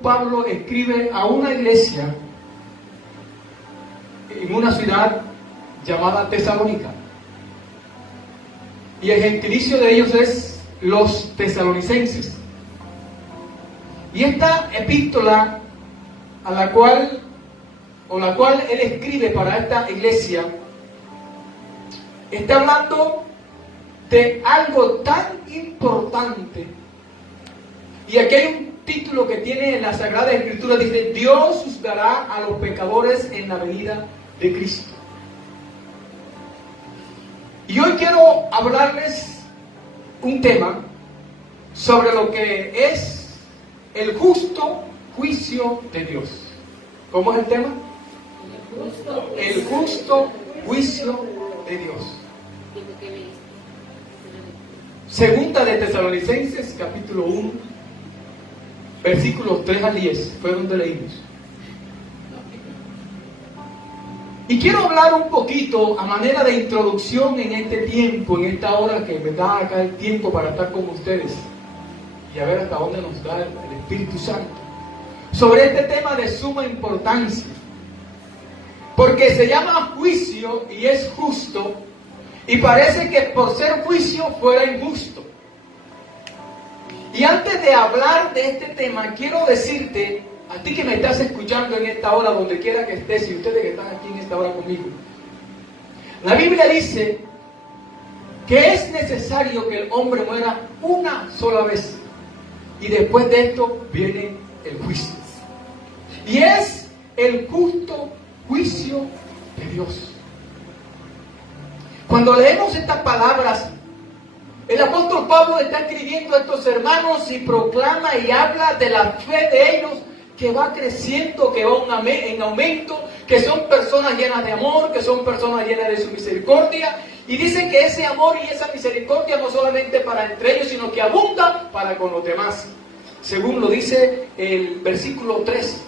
Pablo escribe a una iglesia en una ciudad llamada Tesalónica, y el gentilicio de ellos es los tesalonicenses. Y esta epístola a la cual él escribe para esta iglesia está hablando de algo tan importante. Y aquí hay un título que tiene en la Sagrada Escritura, dice: Dios juzgará a los pecadores en la venida de Cristo. Y hoy quiero hablarles un tema sobre lo que es el justo juicio de Dios. ¿Cómo es el tema? El justo juicio de Dios. Segunda de Tesalonicenses, capítulo 1, versículos 3 al 10, fue donde leímos. Y quiero hablar un poquito a manera de introducción en este tiempo, en esta hora que me da acá el tiempo para estar con ustedes y a ver hasta dónde nos da el Espíritu Santo, sobre este tema de suma importancia, porque se llama juicio y es justo, y parece que por ser juicio fuera injusto. Y antes de hablar de este tema, quiero decirte, a ti que me estás escuchando en esta hora, donde quiera que estés, y ustedes que están aquí en esta hora conmigo, la Biblia dice que es necesario que el hombre muera una sola vez, y después de esto viene el juicio. Y es el justo juicio de Dios. Cuando leemos estas palabras, el apóstol Pablo está escribiendo a estos hermanos y proclama y habla de la fe de ellos, que va creciendo, que va en aumento, que son personas llenas de amor, que son personas llenas de su misericordia. Y dice que ese amor y esa misericordia no solamente para entre ellos, sino que abunda para con los demás. Según lo dice el versículo 3.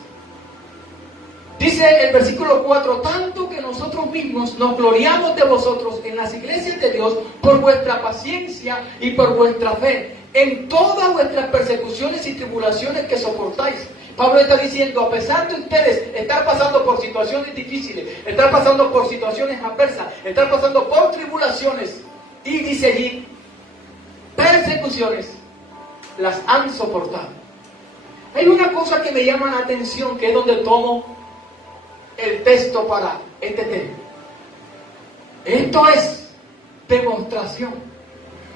Dice el versículo 4, tanto que nosotros mismos nos gloriamos de vosotros en las iglesias de Dios por vuestra paciencia y por vuestra fe, en todas vuestras persecuciones y tribulaciones que soportáis. Pablo está diciendo, a pesar de ustedes estar pasando por situaciones difíciles, estar pasando por situaciones adversas, estar pasando por tribulaciones, y dice allí, persecuciones, las han soportado. Hay una cosa que me llama la atención, que es donde tomo el texto para este tema. Esto es demostración.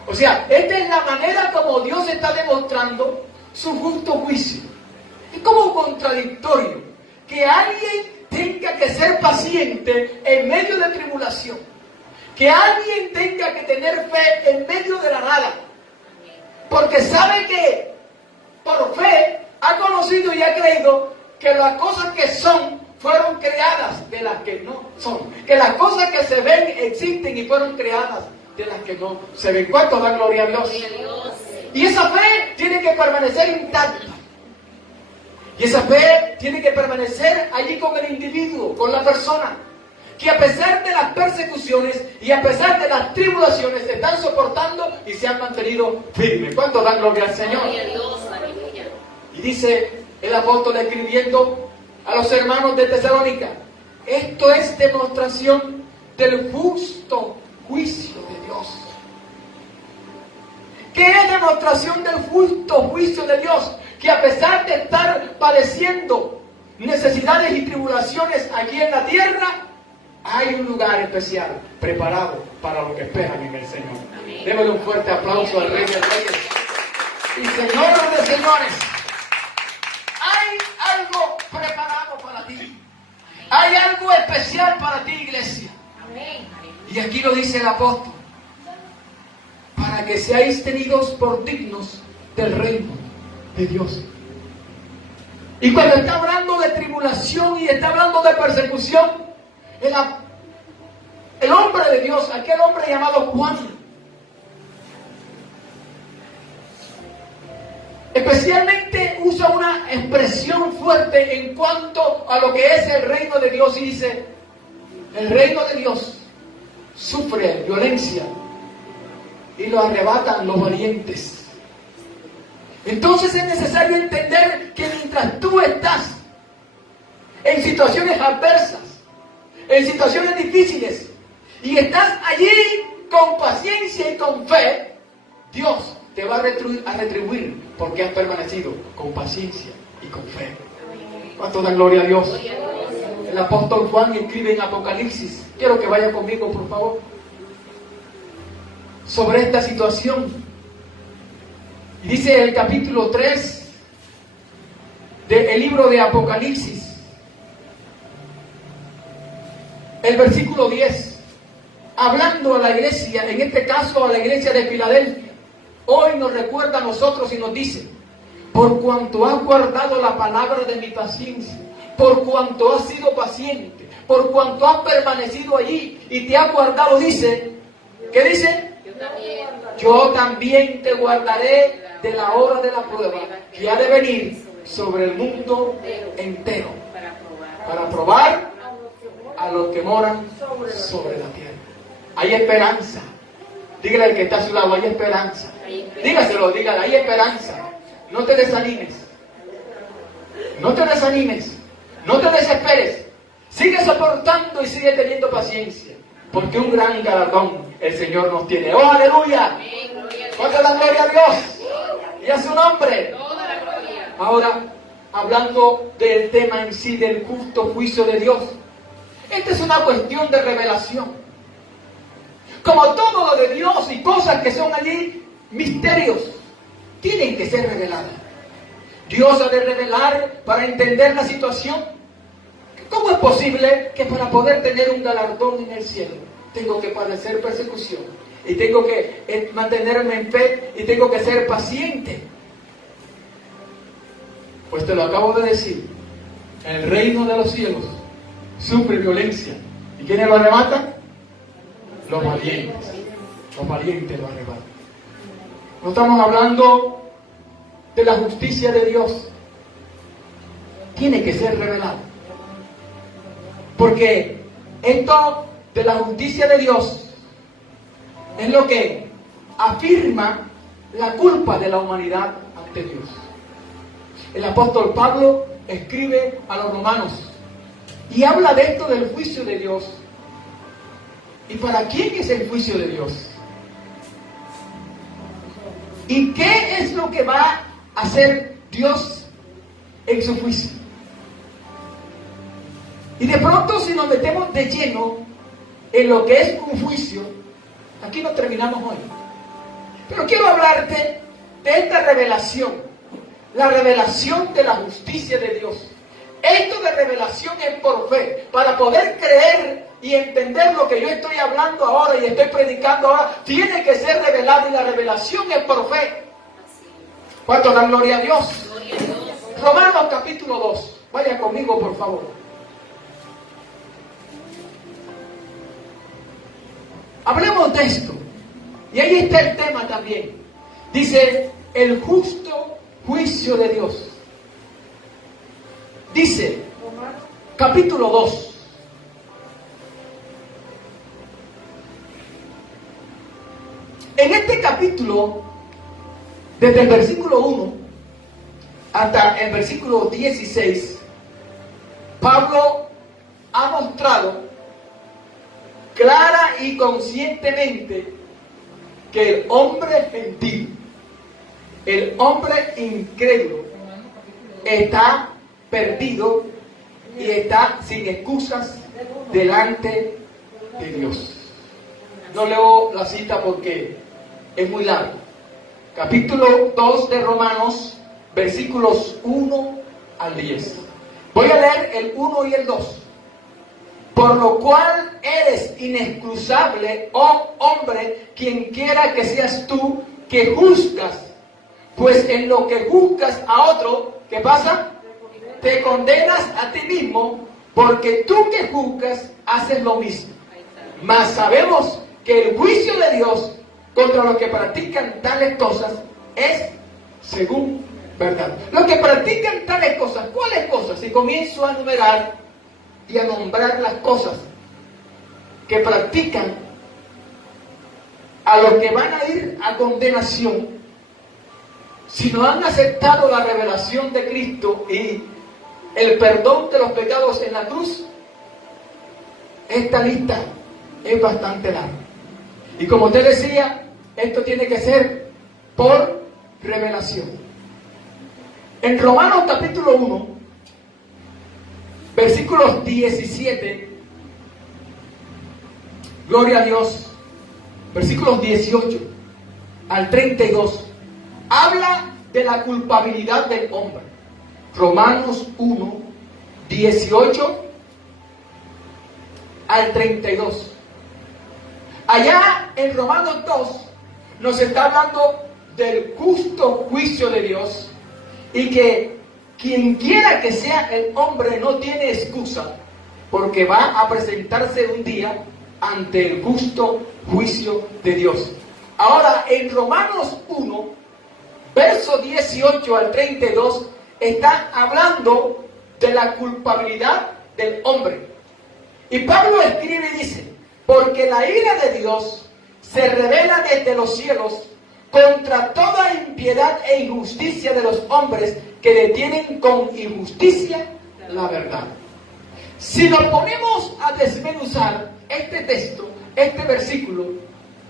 O sea, esta es la manera como Dios está demostrando su justo juicio. Es como contradictorio que alguien tenga que ser paciente en medio de tribulación, que alguien tenga que tener fe en medio de la nada, porque sabe que por fe ha conocido y ha creído que las cosas que son fueron creadas de las que no son, que las cosas que se ven existen y fueron creadas de las que no se ven. ¿Cuántos dan gloria a Dios? Y esa fe tiene que permanecer intacta. Y esa fe tiene que permanecer allí con el individuo, con la persona, que a pesar de las persecuciones y a pesar de las tribulaciones están soportando y se han mantenido firmes. ¿Cuántos dan gloria al Señor? Y dice el apóstol escribiendo a los hermanos de Tesalónica, esto es demostración del justo juicio de Dios. ¿Qué es demostración del justo juicio de Dios? Que a pesar de estar padeciendo necesidades y tribulaciones aquí en la tierra, hay un lugar especial preparado para lo que esperan en el Señor. Démosle un fuerte aplauso al Rey de Reyes y Señor de Señores. Hay algo preparado para ti. Hay algo especial para ti, iglesia. Y aquí lo dice el apóstol, para que seáis tenidos por dignos del reino de Dios. Y cuando está hablando de tribulación y está hablando de persecución, el hombre de Dios, aquel hombre llamado Juan, especialmente usa una expresión fuerte en cuanto a lo que es el reino de Dios, y dice, el reino de Dios sufre violencia y lo arrebatan los valientes. Entonces es necesario entender que mientras tú estás en situaciones adversas, en situaciones difíciles, y estás allí con paciencia y con fe, Dios te va a retribuir porque has permanecido con paciencia y con fe. ¿Cuánto dan gloria a Dios? El apóstol Juan escribe en Apocalipsis, quiero que vaya conmigo por favor, sobre esta situación. Y dice el capítulo 3 del libro de Apocalipsis, el versículo 10, hablando a la iglesia, en este caso a la iglesia de Filadelfia, hoy nos recuerda a nosotros y nos dice: por cuanto has guardado la palabra de mi paciencia, por cuanto has sido paciente, por cuanto has permanecido allí y te has guardado, dice, ¿qué dice? Yo también te guardaré de la hora de la prueba que ha de venir sobre el mundo entero, para probar a los que moran sobre la tierra. Hay esperanza. Dígale al que está a su lado, hay esperanza. Dígaselo, dígale, hay esperanza. No te desanimes. No te desanimes. No te desesperes. Sigue soportando y sigue teniendo paciencia. Porque un gran galardón el Señor nos tiene. ¡Oh, aleluya! ¡Cuánto la gloria a Dios! Y a su nombre. Ahora, hablando del tema en sí, del justo juicio de Dios. Esta es una cuestión de revelación. Como todo lo de Dios y cosas que son allí, misterios, tienen que ser reveladas. Dios ha de revelar para entender la situación. ¿Cómo es posible que para poder tener un galardón en el cielo tengo que padecer persecución? Y tengo que mantenerme en fe y tengo que ser paciente. Pues te lo acabo de decir. El reino de los cielos sufre violencia. ¿Y quiénes lo arrebatan? Los valientes. Los valientes lo arrebatan. No estamos hablando de la justicia de Dios. Tiene que ser revelado. Porque esto de la justicia de Dios es lo que afirma la culpa de la humanidad ante Dios. El apóstol Pablo escribe a los romanos y habla de esto del juicio de Dios. ¿Y para quién es el juicio de Dios? ¿Y qué es lo que va a hacer Dios en su juicio? Y de pronto, si nos metemos de lleno en lo que es un juicio, aquí no terminamos hoy. Pero quiero hablarte de esta revelación, la revelación de la justicia de Dios. Esto de revelación es por fe. Para poder creer y entender lo que yo estoy hablando ahora y estoy predicando ahora, tiene que ser revelado, y la revelación es por fe. ¿Cuánto dan gloria a Dios? Romanos capítulo 2. Vaya conmigo, por favor. Hablemos de esto. Y ahí está el tema también. Dice, el justo juicio de Dios. Dice, capítulo 2. En este capítulo, desde el versículo 1 hasta el versículo 16, Pablo ha mostrado clara y conscientemente que el hombre gentil, el hombre incrédulo, está perdido y está sin excusas delante de Dios. No leo la cita porque es muy largo. Capítulo 2 de Romanos, versículos 1 al 10. Voy a leer el 1 y el 2. Por lo cual eres inexcusable, oh hombre, quien quiera que seas tú, que juzgas. Pues en lo que juzgas a otro, ¿qué pasa? Te condenas a ti mismo, porque tú que juzgas haces lo mismo. Mas sabemos que el juicio de Dios contra los que practican tales cosas es según verdad. Los que practican tales cosas, ¿cuáles cosas? Si comienzo a enumerar y a nombrar las cosas que practican, a los que van a ir a condenación, si no han aceptado la revelación de Cristo y el perdón de los pecados en la cruz, esta lista es bastante larga. Y como usted decía, esto tiene que ser por revelación. En Romanos capítulo 1, versículos 17, gloria a Dios, versículos 18 al 32, habla de la culpabilidad del hombre. Romanos 1, 18 al 32. Allá en Romanos 2 nos está hablando del justo juicio de Dios y que quien quiera que sea el hombre no tiene excusa, porque va a presentarse un día ante el justo juicio de Dios. Ahora, en Romanos 1, verso 18 al 32, está hablando de la culpabilidad del hombre. Y Pablo escribe y dice: porque la ira de Dios se revela desde los cielos contra toda impiedad e injusticia de los hombres que detienen con injusticia la verdad. Si nos ponemos a desmenuzar este texto, este versículo,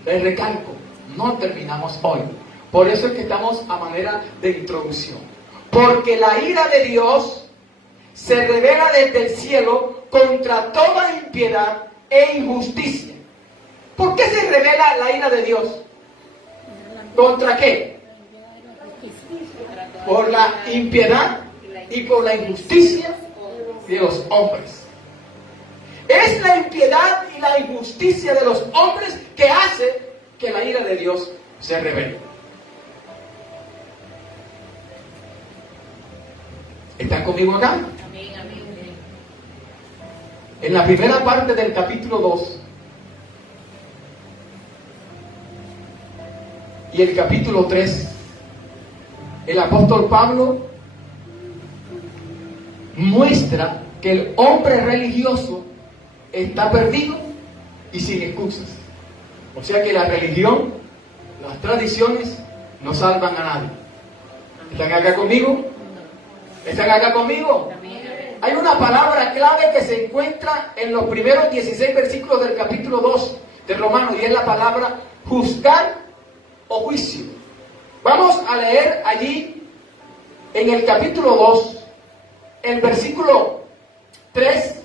les recalco, no terminamos hoy. Por eso es que estamos a manera de introducción. Porque la ira de Dios se revela desde el cielo contra toda impiedad e injusticia. ¿Por qué se revela la ira de Dios? ¿Contra qué? Por la impiedad y por la injusticia de los hombres. Es la impiedad y la injusticia de los hombres que hace que la ira de Dios se revele. ¿Están conmigo acá? En la primera parte del capítulo 2 y el capítulo 3, el apóstol Pablo muestra que el hombre religioso está perdido y sin excusas. O sea que la religión, las tradiciones no salvan a nadie. ¿Están acá conmigo? ¿Están acá conmigo? Hay una palabra clave que se encuentra en los primeros 16 versículos del capítulo 2 de Romanos, y es la palabra juzgar o juicio. Vamos a leer allí en el capítulo 2 el versículo 3,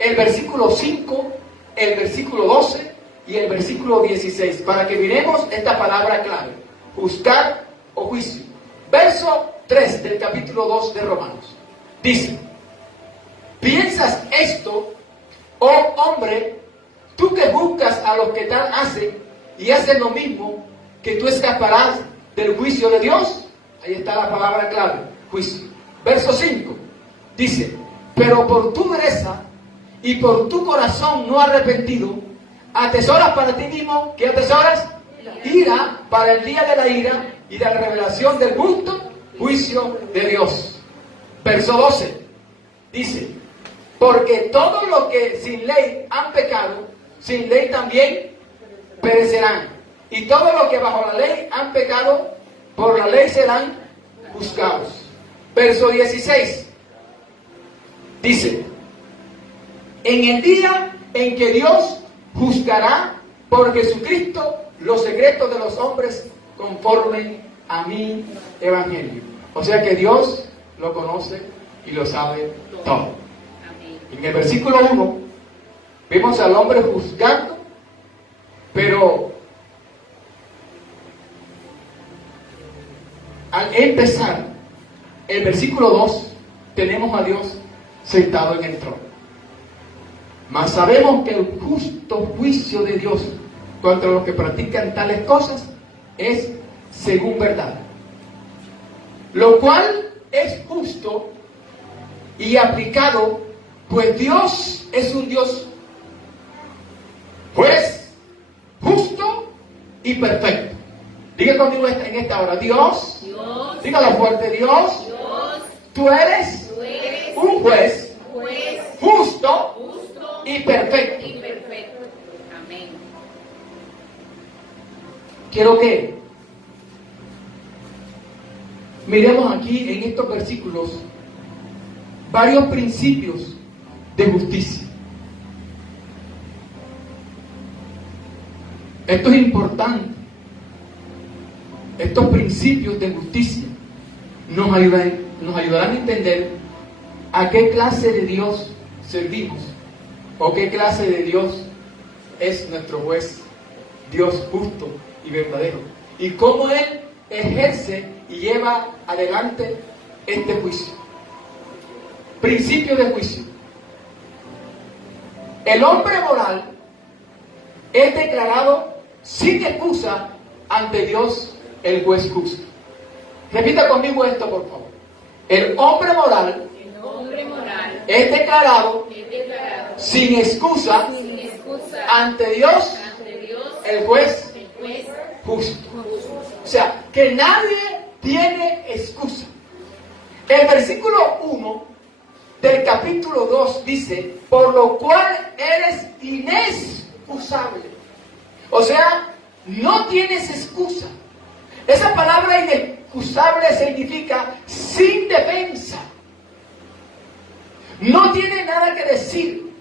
el versículo 5, el versículo 12 y el versículo 16, para que miremos esta palabra clave: juzgar o juicio. Verso 3 del capítulo 2 de Romanos dice: ¿piensas esto, oh hombre, tú que buscas a los que tal hacen y hacen lo mismo, que tú escaparás del juicio de Dios? Ahí está la palabra clave, juicio. Verso 5 dice: pero por tu dureza y por tu corazón no arrepentido, atesoras para ti mismo, ¿qué atesoras? Ira, para el día de la ira y de la revelación del justo juicio de Dios. Verso 12 dice: porque todos los que sin ley han pecado, sin ley también perecerán. Y todos los que bajo la ley han pecado, por la ley serán juzgados. Verso 16 dice: en el día en que Dios juzgará por Jesucristo los secretos de los hombres conforme a mi evangelio. O sea que Dios lo conoce y lo sabe todo. En el versículo 1 vemos al hombre juzgando, pero al empezar el versículo 2 tenemos a Dios sentado en el trono. Mas sabemos que el justo juicio de Dios contra los que practican tales cosas es según verdad, lo cual es justo y aplicado, pues Dios es un Dios juez, justo y perfecto. Diga conmigo en esta hora: Dios, dígalo fuerte, Dios, tú eres un juez, justo y perfecto. Amén. Quiero que miremos aquí en estos versículos varios principios de justicia. Esto es importante. Estos principios de justicia nos ayudarán a entender a qué clase de Dios servimos o qué clase de Dios es nuestro juez, Dios justo y verdadero, y cómo Él ejerce y lleva adelante este juicio. Principio de juicio. El hombre moral es declarado sin excusa ante Dios, el juez justo. Repita conmigo esto, por favor. El hombre moral es declarado sin excusa ante Dios, el juez justo. O sea, que nadie tiene excusa. El versículo 1 del capítulo 2 dice, por lo cual eres inexcusable. O sea, no tienes excusa. Esa palabra inexcusable significa sin defensa. No tiene nada que decir.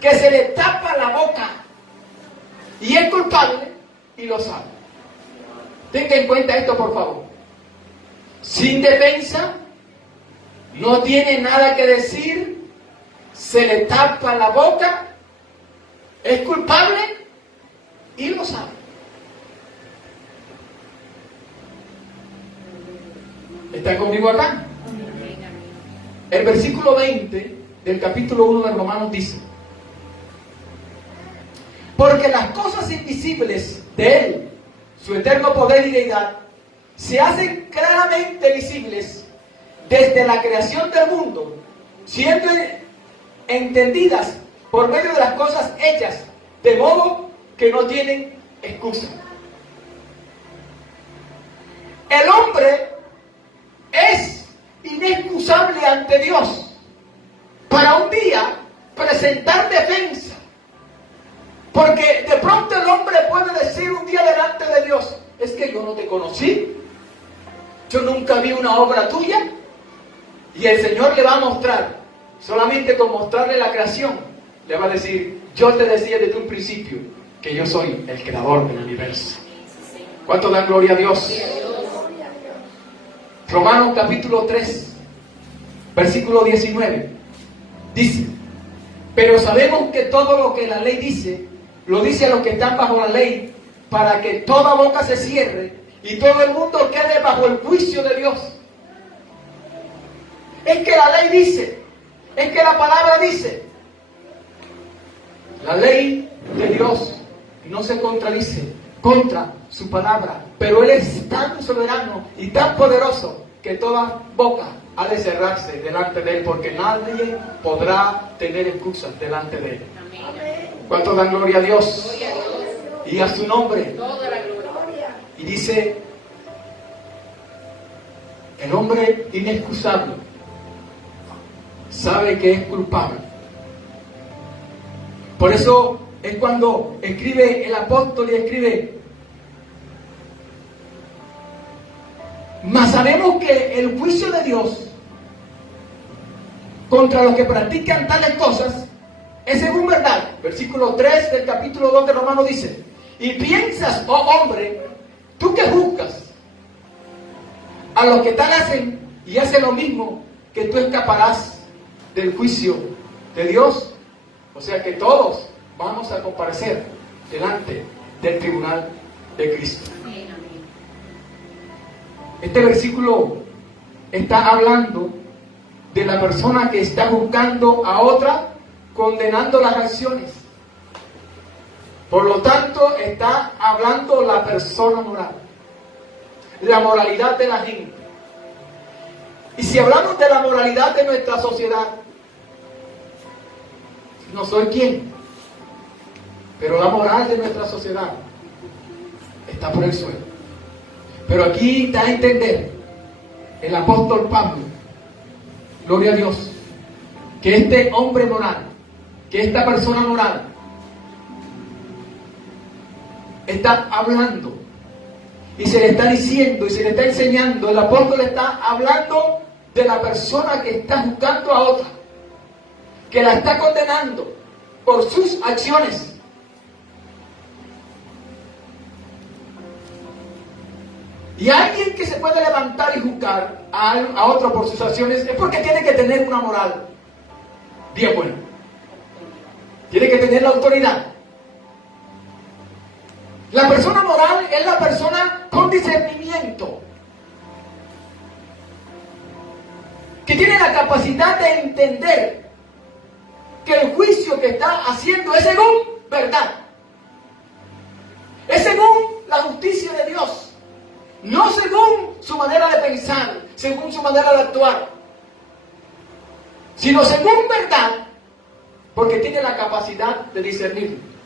Que se le tapa la boca. Y es culpable y lo sabe. Tenga en cuenta esto, por favor. Sin defensa, no tiene nada que decir, se le tapa la boca, es culpable y lo sabe. ¿Está conmigo acá? El versículo 20 del capítulo 1 de Romanos dice, porque las cosas invisibles de Él, su eterno poder y deidad, se hacen claramente visibles desde la creación del mundo, siendo entendidas por medio de las cosas hechas, de modo que no tienen excusa. El hombre es inexcusable ante Dios para un día presentar defensa. Porque de pronto el hombre puede decir un día delante de Dios, es que yo no te conocí, yo nunca vi una obra tuya, y el Señor le va a mostrar, solamente con mostrarle la creación, le va a decir, yo te decía desde un principio que yo soy el creador del universo. ¿Cuánto dan gloria a Dios? Romanos capítulo 3, versículo 19, dice, pero sabemos que todo lo que la ley dice, lo dice a los que están bajo la ley, para que toda boca se cierre y todo el mundo quede bajo el juicio de Dios. Es que la ley dice, es que la palabra dice. La ley de Dios no se contradice contra su palabra, pero Él es tan soberano y tan poderoso que toda boca ha de cerrarse delante de Él, porque nadie podrá tener excusas delante de Él. ¿Cuánto dan gloria a Dios? Y a su nombre. Y dice, el hombre inexcusable sabe que es culpable. Por eso es cuando escribe el apóstol y escribe, mas sabemos que el juicio de Dios contra los que practican tales cosas es según verdad. Versículo 3 del capítulo 2 de Romanos dice, y piensas, oh hombre, tú que juzgas a los que tal hacen y hacen lo mismo, que tú escaparás del juicio de Dios. O sea que todos vamos a comparecer delante del tribunal de Cristo. Este versículo está hablando de la persona que está juzgando a otra, condenando las acciones. Por lo tanto, está hablando la persona moral, la moralidad de la gente. Y si hablamos de la moralidad de nuestra sociedad, no soy quien, pero la moral de nuestra sociedad está por el suelo. Pero aquí da a entender el apóstol Pablo, gloria a Dios, que este hombre moral, que esta persona moral, está hablando Y se le está diciendo y se le está enseñando. El apóstol está hablando de la persona que está juzgando a otra, que la está condenando por sus acciones. Y alguien que se puede levantar y juzgar a otro por sus acciones es porque tiene que tener una moral bien buena. Tiene que tener la autoridad. La persona moral es la persona con discernimiento, que tiene la capacidad de entender que el juicio que está haciendo es según verdad, es según la justicia de Dios, no según su manera de pensar, según su manera de actuar, sino según verdad, porque tiene la capacidad de discernir.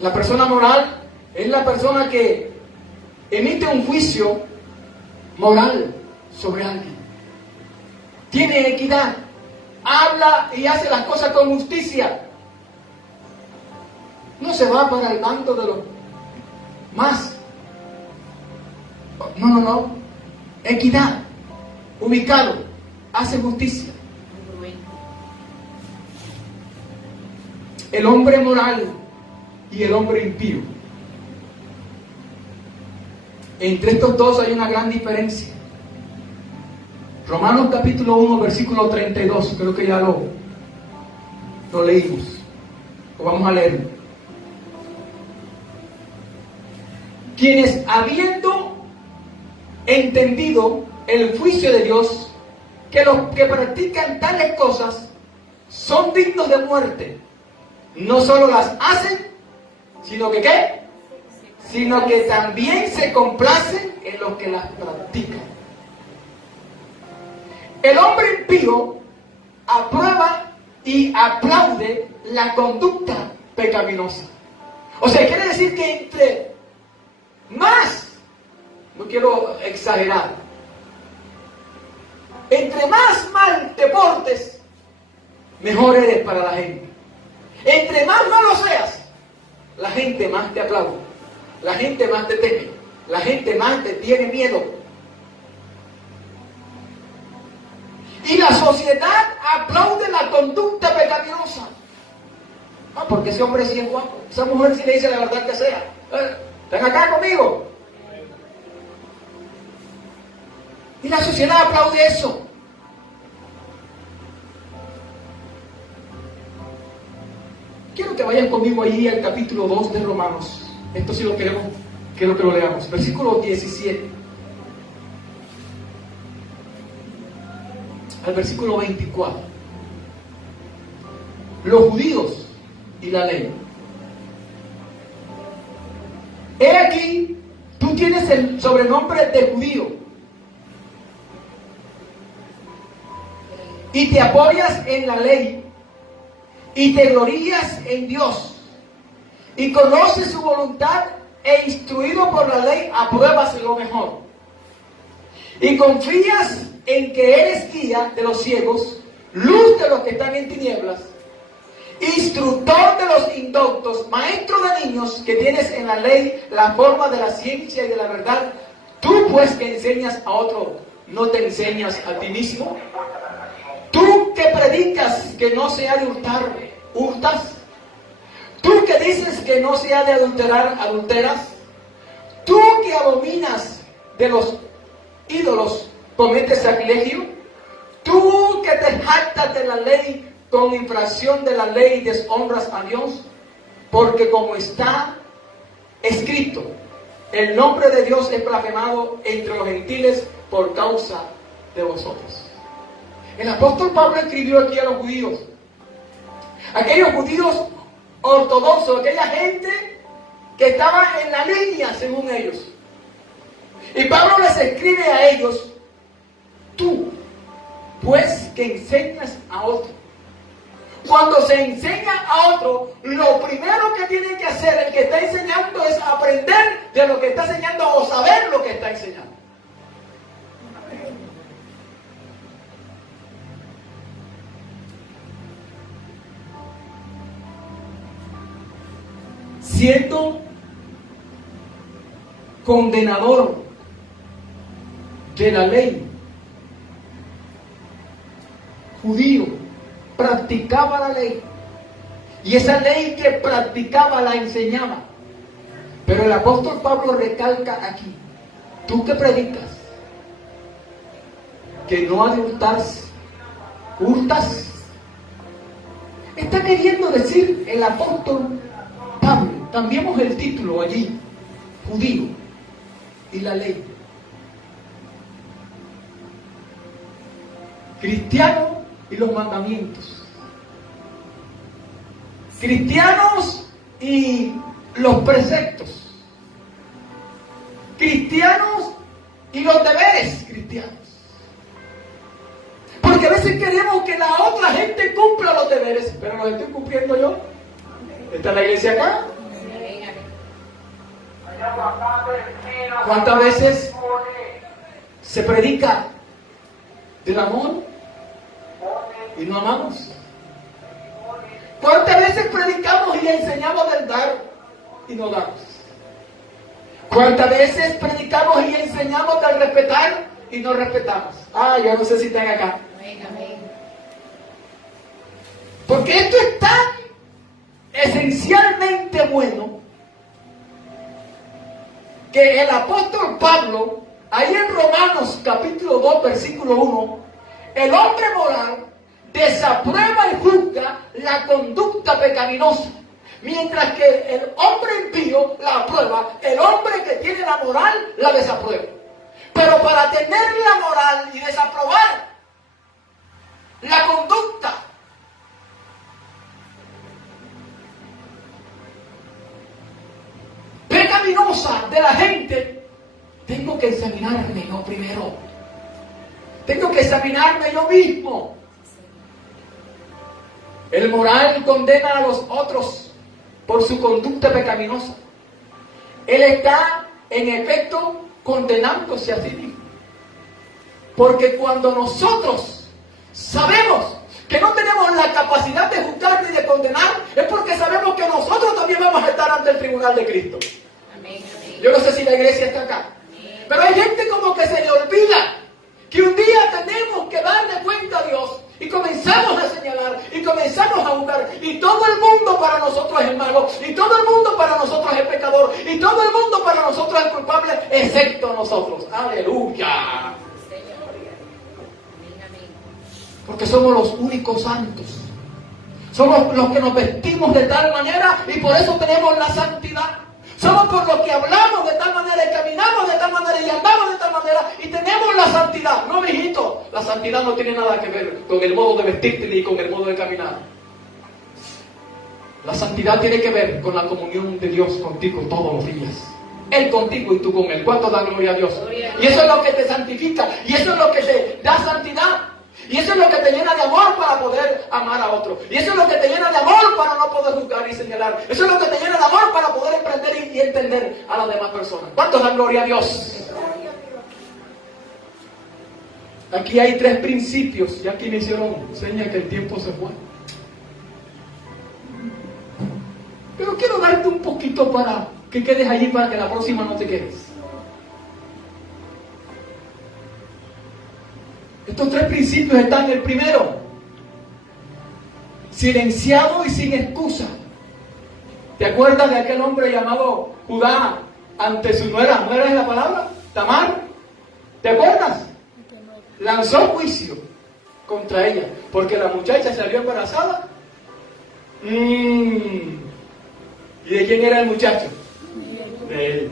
La persona moral es la persona que emite un juicio moral sobre alguien. Tiene equidad, habla y hace las cosas con justicia. No se va para el bando de los más. No. Equidad, ubicado, hace justicia. El hombre moral y el hombre impío. Entre estos dos hay una gran diferencia. Romanos capítulo 1, versículo 32, creo que ya lo leímos. Lo vamos a leer. Quienes habiendo entendido el juicio de Dios, que los que practican tales cosas son dignos de muerte, no solo las hacen, sino que ¿qué? Sino que también se complacen en los que las practican. El hombre impío aprueba y aplaude la conducta pecaminosa. O sea, quiere decir que entre más, no quiero exagerar, entre más mal te portes, mejor eres para la gente. Entre más malo seas, la gente más te aplaude, la gente más te teme, la gente más te tiene miedo. Y la sociedad aplaude la conducta pecaminosa. Porque ese hombre sí es guapo, esa mujer sí le dice la verdad que sea. Ven acá conmigo. Y la sociedad aplaude eso. Quiero que vayan conmigo allí al capítulo 2 de Romanos. Esto sí lo queremos, quiero que lo leamos. Versículo 17. Al versículo 24. Los judíos y la ley. He aquí, tú tienes el sobrenombre de judío y te apoyas en la ley y te glorías en Dios y conoces su voluntad e instruido por la ley apruebas lo mejor y confías en que eres guía de los ciegos, luz de los que están en tinieblas, instructor de los indoctos, maestro de niños, que tienes en la ley la forma de la ciencia y de la verdad. Tú pues que enseñas a otro, ¿no te enseñas a ti mismo? Tú que predicas que no se ha de hurtar, hurtas. Tú que dices que no se ha de adulterar, adulteras. Tú que abominas de los ídolos, cometes sacrilegio. Tú que te jactas de la ley, con infracción de la ley deshonras a Dios, porque como está escrito, el nombre de Dios es blasfemado entre los gentiles por causa de vosotros. El apóstol Pablo escribió aquí a los judíos, aquellos judíos ortodoxos, aquella gente que estaba en la línea según ellos. Y Pablo les escribe a ellos: tú, pues que enseñas a otro. Cuando se enseña a otro, lo primero que tiene que hacer el que está enseñando es aprender de lo que está enseñando o saber lo que está enseñando. Siendo condenador de la ley, judío, practicaba la ley. Y esa ley que practicaba la enseñaba. Pero el apóstol Pablo recalca aquí: tú que predicas que no ha de hurtarse, ¿hurtas? Está queriendo decir el apóstol Pablo. Cambiemos el título allí: judío y la ley. Cristiano y los mandamientos. Cristianos y los preceptos. Cristianos y los deberes cristianos. Porque a veces queremos que la otra gente cumpla los deberes, pero los estoy cumpliendo yo. ¿Está la iglesia acá? ¿Cuántas veces se predica del amor y no amamos? ¿Cuántas veces predicamos y enseñamos del dar y no damos? ¿Cuántas veces predicamos y enseñamos del respetar y no respetamos? Yo no sé si están acá. Porque esto es tan esencialmente bueno que el apóstol Pablo, ahí en Romanos capítulo 2 versículo 1, el hombre moral desaprueba y juzga la conducta pecaminosa, mientras que el hombre impío la aprueba. El hombre que tiene la moral la desaprueba. Pero para tener la moral y desaprobar la conducta pecaminosa de la gente, tengo que examinarme yo primero. Tengo que examinarme yo mismo. El moral condena a los otros por su conducta pecaminosa. Él está, en efecto, condenándose a sí mismo. Porque cuando nosotros sabemos que no tenemos la capacidad de juzgar ni de condenar, es porque sabemos que nosotros también vamos a estar ante el tribunal de Cristo. Amén, amén. Yo no sé si la iglesia está acá. Amén. Pero hay gente como que se le olvida que un día tenemos que darle cuenta a Dios. Y comenzamos a señalar, y comenzamos a juzgar, y todo el mundo para nosotros es malo, y todo el mundo para nosotros es pecador, y todo el mundo para nosotros es culpable, excepto nosotros. ¡Aleluya! Porque somos los únicos santos. Somos los que nos vestimos de tal manera, y por eso tenemos la santidad. Somos por los que hablamos de tal manera, y caminamos de tal manera, y andamos de tal manera, y tenemos la santidad. No, mijito, la santidad no tiene nada que ver con el modo de vestirte ni con el modo de caminar. La santidad tiene que ver con la comunión de Dios contigo todos los días. Él contigo y tú con Él. ¿Cuánto da gloria a Dios? Y eso es lo que te santifica, y eso es lo que te da santidad. Y eso es lo que te llena de amor para poder amar a otro. Y eso es lo que te llena de amor para no poder juzgar y señalar. Eso es lo que te llena de amor para poder emprender y entender a las demás personas. ¿Cuántos dan gloria a Dios? Aquí hay 3 principios. Ya aquí me hicieron señas que el tiempo se fue. Pero quiero darte un poquito para que quedes allí, para que la próxima no te quedes. Estos 3 principios están en el primero: silenciado y sin excusa. ¿Te acuerdas de aquel hombre llamado Judá ante su nuera? ¿Nuera es la palabra? Tamar. ¿Te acuerdas? Lanzó juicio contra ella porque la muchacha salió embarazada. ¿Y de quién era el muchacho? De él.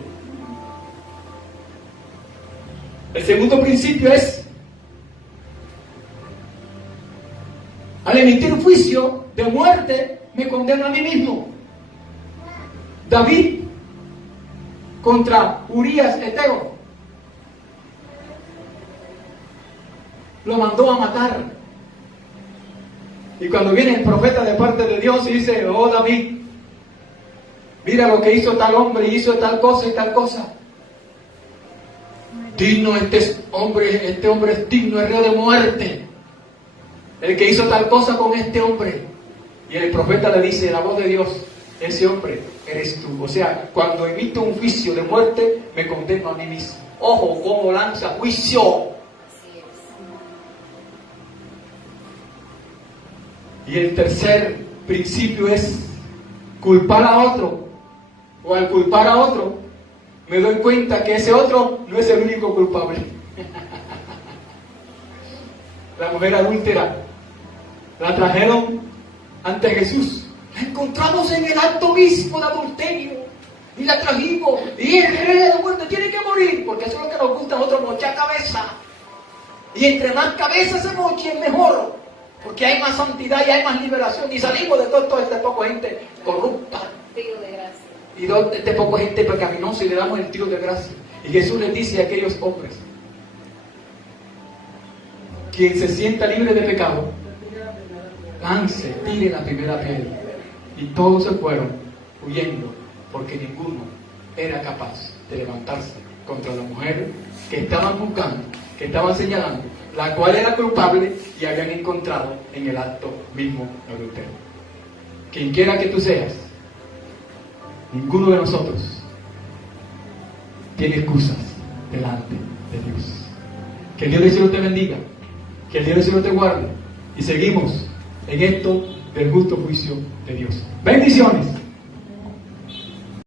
El segundo principio es: al emitir juicio de muerte, me condeno a mí mismo. David contra Urías Eteo lo mandó a matar. Y cuando viene el profeta de parte de Dios y dice: oh David, mira lo que hizo tal hombre, hizo tal cosa y tal cosa. Digno este hombre es digno, es reo de muerte. El que hizo tal cosa con este hombre. Y el profeta le dice, la voz de Dios: ese hombre eres tú. O sea, cuando emito un juicio de muerte, me condeno a mí mismo. Ojo, cómo lanza juicio. Así es. Y el tercer principio es culpar a otro. O al culpar a otro, me doy cuenta que ese otro no es el único culpable. La mujer adúltera la trajeron ante Jesús. La encontramos en el acto mismo de adulterio. Y la trajimos. Y el rey de la muerte tiene que morir. Porque eso es lo que nos gusta a nosotros, mochar cabeza. Y entre más cabezas se mochen, mejor. Porque hay más santidad y hay más liberación. Y salimos de todo este poco gente corrupta. Tiro de gracia. Y de este poco gente pecaminosa y le damos el tiro de gracia. Y Jesús les dice a aquellos hombres: quien se sienta libre de pecado, lance, tire la primera piedra. Y todos se fueron huyendo, porque ninguno era capaz de levantarse contra la mujer que estaban buscando, que estaban señalando, la cual era culpable y habían encontrado en el acto mismo de adulterio. Quien quiera que tú seas, ninguno de nosotros tiene excusas delante de Dios. Que el Dios del cielo te bendiga, que el Dios del cielo te guarde, y seguimos en esto del justo juicio de Dios. Bendiciones.